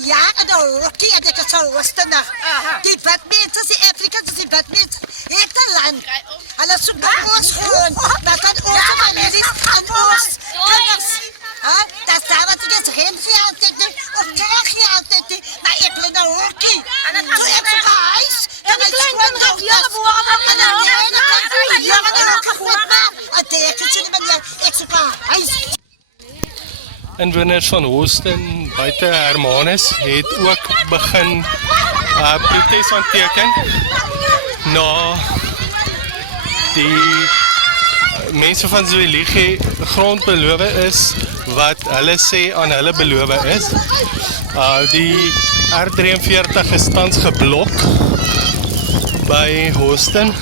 jaar in de hockey en ik het zo rustig. Die badmensen, die Afrikaanse die badmensen, heeft een land. Hulle soek na ons gewoon, maar kan ons families en ons kinders. Dat staan wat ik eens geen voor altijd niet, of krijg je altijd niet, maar ik wil naar hockey. Toen heb ik een huis, en ik klein kan nog jongen worden, en dan jongen dan ook kapot maken. En tekentje niet meer, ik zoek een huis. Inwoners van Holston buite Hermanus het ook begin protes aanteken na die mense van Zweligi grond beloof is wat hulle sê aan hulle beloof is. Die R43 is tans geblok by Holston